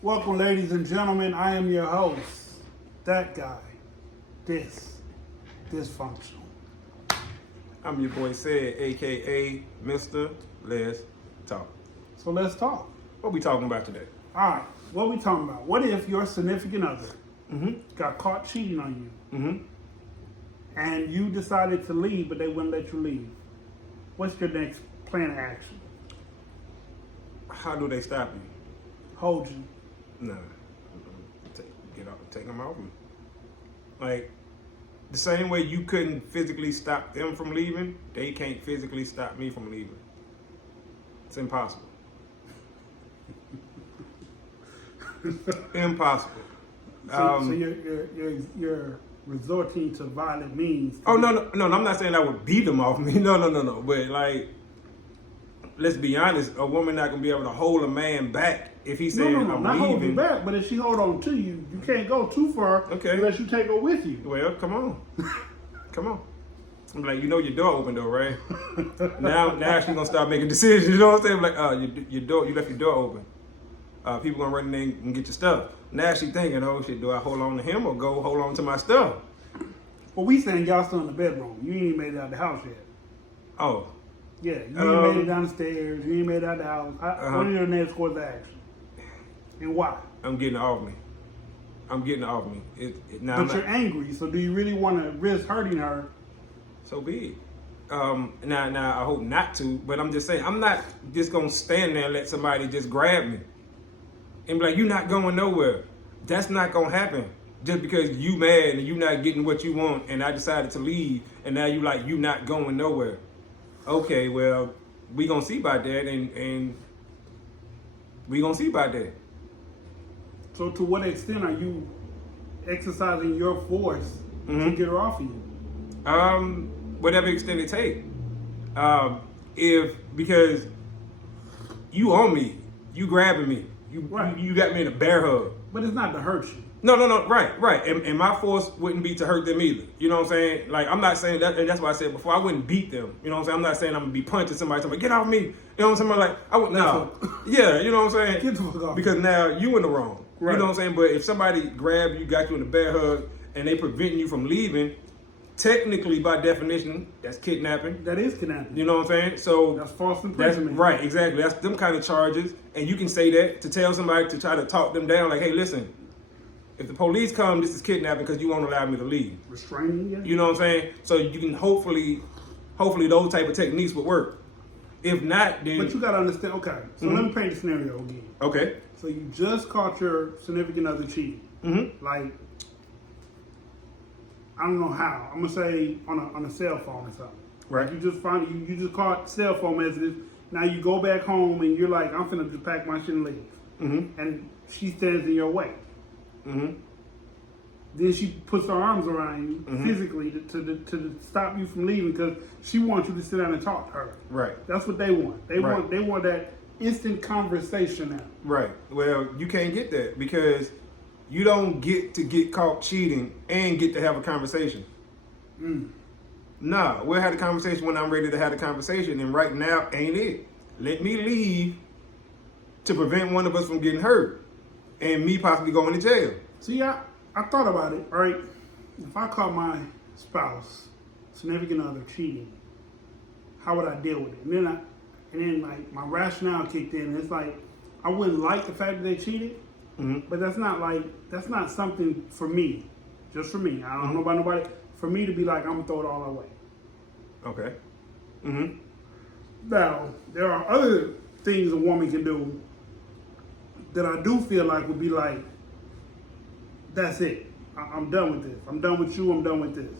Welcome, ladies and gentlemen. I am your host, that guy, dysfunctional. I'm your boy Said, aka Mr. Let's Talk. So let's talk. What we talking about today? All right, what we talking about? What if your significant other got caught cheating on you, and you decided to leave, but they wouldn't let you leave? What's your next plan of action? How do they stop you? Hold you. Nah, take them off me. Like the same way you couldn't physically stop them from leaving, they can't physically stop me from leaving. It's impossible. Impossible. So you're resorting to violent means. Oh no, I'm not saying I would beat them off me. No. But like, let's be honest, a woman not gonna be able to hold a man back if he's saying No, I'm not hold you leaving. back, but if she hold on to you, you can't go too far unless you take her with you. Well, come on. I'm like, you know your door open though, right? now she's gonna start making decisions. You know what I'm saying? Like, you left your door open. People gonna run in there and get your stuff. Now she thinking, oh shit, do I hold on to him or go hold on to my stuff? Well, we saying y'all still in the bedroom. You ain't made it out of the house yet. Oh. Yeah, you ain't made it down the stairs. You ain't made it out of the house. What are your next course of action? And why? I'm getting it off me. But you're angry, so do you really want to risk hurting her? So be it. Now I hope not to, but I'm just saying, I'm not just gonna stand there and let somebody just grab me and be like, you're not going nowhere. That's not gonna happen. Just because you mad and you not getting what you want and I decided to leave and now you like, you not going nowhere. Okay, well, we gonna see about that and we gonna see about that. So to what extent are you exercising your force to get her off of you? Whatever extent it take. Because you on me, you grabbing me, you got me in a bear hug. But it's not to hurt you. No, right. And my force wouldn't be to hurt them either. You know what I'm saying? Like, I'm not saying that, and that's why I said before, I wouldn't beat them. You know what I'm saying? I'm not saying I'm gonna be punching somebody, get off me. You know what I'm saying? Like, I would, no. Yeah, you know what I'm saying? Get the fuck off. Because now you in the wrong. Right. You know what I'm saying? But if somebody grab you, got you in a bear hug, and they preventing you from leaving, technically, by definition, that's kidnapping. That is kidnapping. You know what I'm saying? So that's false imprisonment. That's right, exactly. That's them kind of charges. And you can say that to tell somebody to try to talk them down, like, hey, listen, if the police come, this is kidnapping because you won't allow me to leave. Restraining you? You know what I'm saying? So you can hopefully those type of techniques would work. If not, then... But you got to understand, okay, so let me paint the scenario again. Okay. So you just caught your significant other cheating. Like, I don't know how. I'm going to say on a cell phone or something. Right. Like you just caught cell phone messages. Now you go back home and you're like, I'm finna just pack my shit and leave. And she stands in your way. Then she puts her arms around you physically to stop you from leaving because she wants you to sit down and talk to her. Right. That's what they want. They want that instant conversation now. Right. Well, you can't get that because you don't get to get caught cheating and get to have a conversation. Nah, we'll have the conversation when I'm ready to have the conversation, and right now ain't it. Let me leave to prevent one of us from getting hurt and me possibly going to jail. See, I thought about it, right? If I caught my spouse, significant other, cheating, how would I deal with it? And then like my rationale kicked in. It's like I wouldn't like the fact that they cheated, but that's not something for me, just for me. I don't know about nobody. For me to be like, I'm gonna throw it all away. Okay. Now there are other things a woman can do that I do feel like would be like, that's it. I'm done with this. I'm done with you. I'm done with this.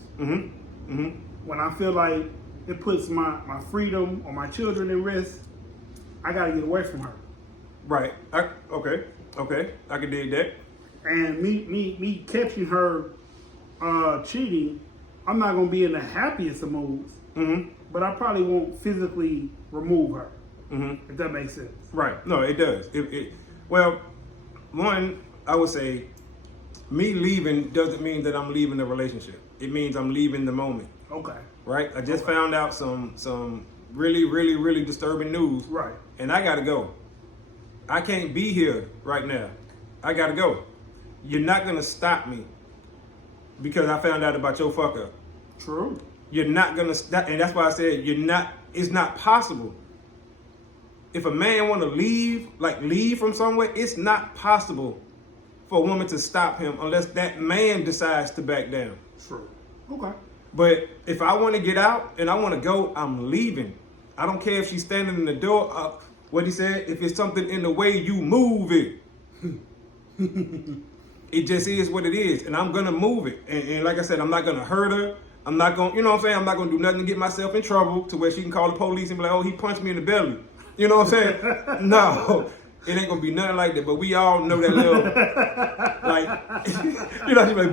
When I feel like it puts my freedom or my children at risk, I gotta get away from her. Right. Okay. I can dig that. And me catching her cheating, I'm not gonna be in the happiest of moods. But I probably won't physically remove her. If that makes sense. Right. No, it does. Well, one, I would say, me leaving doesn't mean that I'm leaving the relationship. It means I'm leaving the moment. Okay. Right? I just found out some really, really, really disturbing news. Right. And I gotta go. I can't be here right now. I gotta go. You're not gonna stop me because I found out about your fuck up. True. You're not gonna stop, and that's why I said you're not. It's not possible. If a man want to leave from somewhere, it's not possible for a woman to stop him unless that man decides to back down. True. Okay. But if I want to get out and I want to go, I'm leaving. I don't care if she's standing in the door. What he said, if it's something in the way, you move it. It just is what it is, and I'm gonna move it. And like I said, I'm not gonna hurt her. I'm not gonna, you know what I'm saying? I'm not gonna do nothing to get myself in trouble to where she can call the police and be like, oh, he punched me in the belly. You know what I'm saying? No, it ain't gonna be nothing like that. But we all know that little, like, you know, she's like,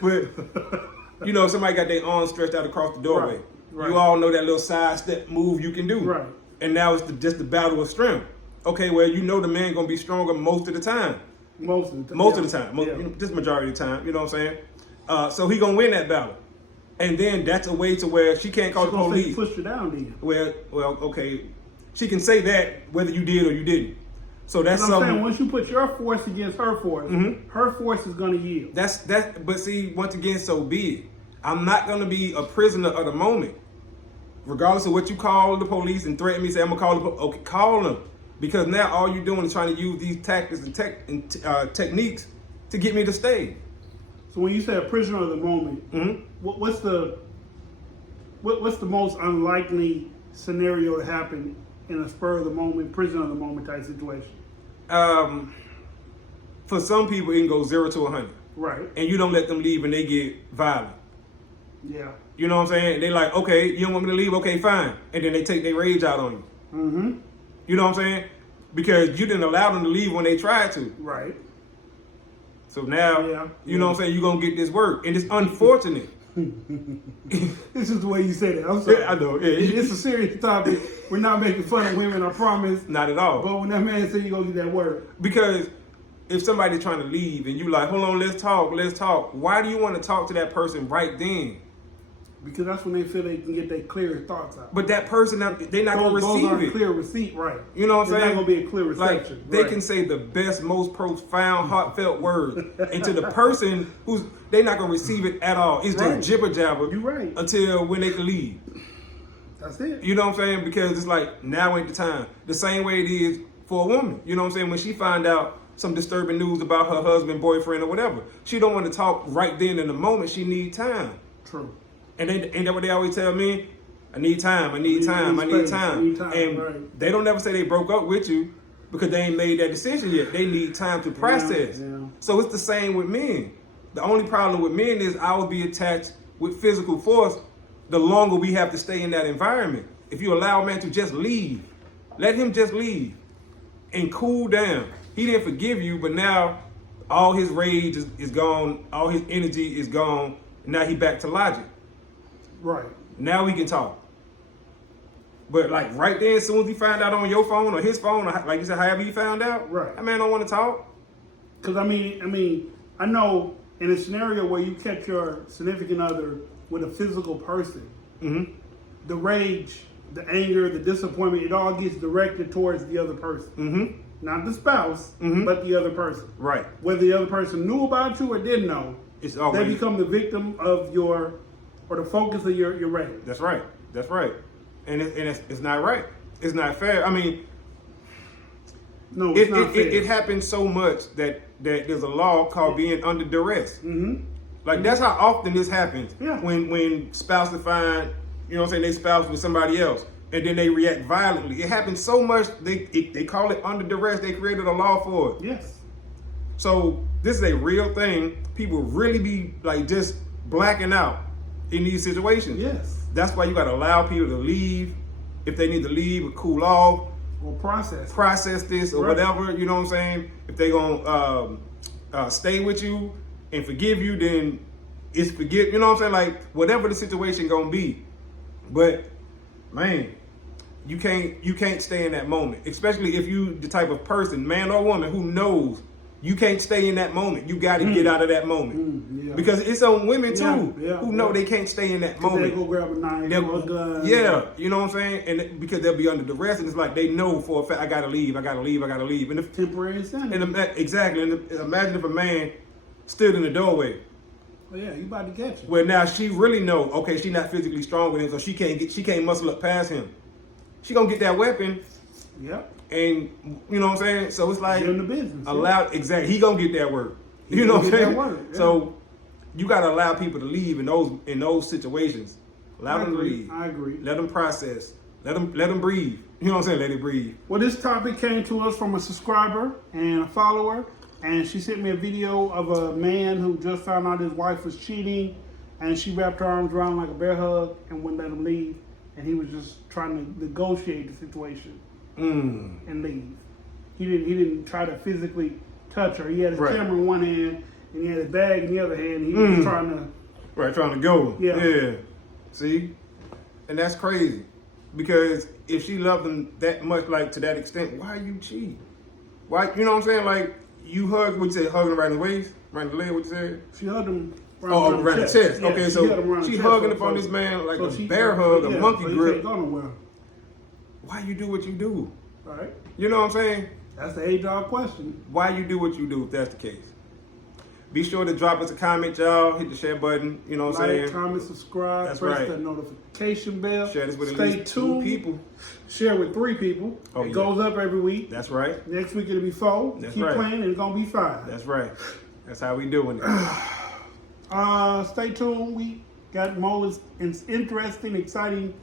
but you know, somebody got their arms stretched out across the doorway. Right. You all know that little side step move you can do. Right. And now it's just the battle of strength. Okay, well, you know the man gonna be stronger most of the time. Most of the time. Most of the time. Yeah. You know, just majority of the time. You know what I'm saying? So he gonna win that battle. And then that's a way to where she can't call the police. Push her down then. Well, okay. She can say that whether you did or you didn't. So that's I'm something. saying once you put your force against her force, her force is gonna yield. That's. But see, once again, so be it. I'm not gonna be a prisoner of the moment, regardless of what you call the police and threaten me. Say I'm gonna call the police. Okay, call them, because now all you're doing is trying to use these tactics and techniques to get me to stay. So when you say a prisoner of the moment, what's the most unlikely scenario to happen in a spur of the moment, prisoner of the moment type situation? For some people, it can go 0 to 100. Right. And you don't let them leave and they get violent. Yeah. You know what I'm saying? They like, okay, you don't want me to leave? Okay, fine. And then they take their rage out on you. Mm-hmm. You know what I'm saying? Because you didn't allow them to leave when they tried to. Right. So now, you know what I'm saying, you're going to get this work. And it's unfortunate. This is the way you said it. I'm sorry. Yeah, I know. Yeah. It's a serious topic. We're not making fun of women, I promise. Not at all. But when that man said you're going to get that word. Because if somebody's trying to leave and you like, hold on, let's talk. Why do you want to talk to that person right then? Because that's when they feel they can get their clear thoughts out. But that person, they're not going to Those receive aren't it. clear receipt, right. You know what I'm saying? It's not going to be a clear reception. Like, they can say the best, most profound, heartfelt words. And to the person they're not going to receive it at all. It's just jibber jabber. You're right. Until when they can leave. That's it. You know what I'm saying? Because it's like, now ain't the time. The same way it is for a woman. You know what I'm saying? When she find out some disturbing news about her husband, boyfriend, or whatever, she don't want to talk right then in the moment. She need time. True. And ain't that what they always tell me? I need time. And they don't never say they broke up with you because they ain't made that decision yet. They need time to process. Yeah. So it's the same with men. The only problem with men is I will be attached with physical force the longer we have to stay in that environment. If you allow a man to just leave, let him just leave and cool down. He didn't forgive you, but now all his rage is gone. All his energy is gone. Now he back to logic. Right. Now we can talk. But like right there, as soon as he found out on your phone or his phone, or like you said, however he found out, right, that man don't want to talk. Because I know in a scenario where you kept your significant other with a physical person, the rage, the anger, the disappointment, it all gets directed towards the other person. Not the spouse, but the other person. Right. Whether the other person knew about you or didn't know, it's always, they become the victim of or the focus of your rage. That's right. That's right. And it's not right. It's not fair. I mean, no, it's not fair. It happens so much that there's a law called being under duress. Like that's how often this happens. Yeah. When spouses find, you know what I'm saying, they spouse with somebody else and then they react violently. It happens so much they call it under duress. They created a law for it. Yes. So this is a real thing. People really be like just blacking out in these situations. Yes. That's why you got to allow people to leave if they need to leave or cool off. Or process this or whatever, you know what I'm saying? If they gonna stay with you and forgive you, then it's forgive, you know what I'm saying? Like whatever the situation gonna be. But man, you can't stay in that moment, especially if you the type of person, man or woman, who knows You can't stay in that moment. You got to get out of that moment. Yeah. Because it's on women too Yeah, who know they can't stay in that 'Cause they moment. go grab a knife They'll- or a gun. Yeah, you know what I'm saying? And because they'll be under duress, and it's like they know for a fact, I gotta leave. And if, Temporary insanity. exactly, and imagine if a man stood in the doorway. Oh, yeah, you about to catch it. Well, now she really know. Okay, she not physically strong with him, so she can't muscle up past him. She gonna get that weapon, Yep. and you know what I'm saying. So it's like Get in the business. allow exactly. He gonna get that work. He You know what gonna I'm get saying? that work, yeah. So you gotta allow people to leave in those situations. Allow I them to agree. leave. I agree. Let them process. Let them breathe. You know what I'm saying? Let it breathe. Well, this topic came to us from a subscriber and a follower, and she sent me a video of a man who just found out his wife was cheating, and she wrapped her arms around like a bear hug and wouldn't let him leave, and he was just trying to negotiate the situation and leave. He didn't try to physically touch her. He had his Right. camera in one hand and he had his bag in the other hand. He was trying to. Right, trying to go. Yeah. See? And that's crazy. Because if she loved him that much, like to that extent, why you cheat? Why, you know what I'm saying? Like, you hug, what you say, hugging around the waist, around the leg, what you said? She hugged him. Oh, around the chest. Yeah, Okay, she so hugged him around the she chest, hugging so- up on so- this man like so a she- bear hug, a yeah, monkey so he grip. can't go nowhere. Why you do what you do? All right. You know what I'm saying? That's the age-old question. Why you do what you do if that's the case? Be sure to drop us a comment, y'all. Hit the share button. You know what I'm Like, saying? comment, subscribe, That's press right. the notification bell. Share this with at Stay least 2 tuned. people. Share with 3 people. Oh, It yeah. goes up every week. That's right. Next week it'll be 4. That's Keep right. playing and it's gonna be 5. That's right. That's how we doing it. Stay tuned. We got more interesting, exciting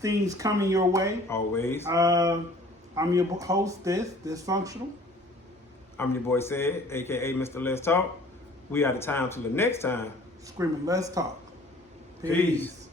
things coming your way. Always. I'm your host, Dysfunctional. I'm your boy Said, aka Mr. Let's Talk. We out of time till the next time. Screaming, let's talk. Peace.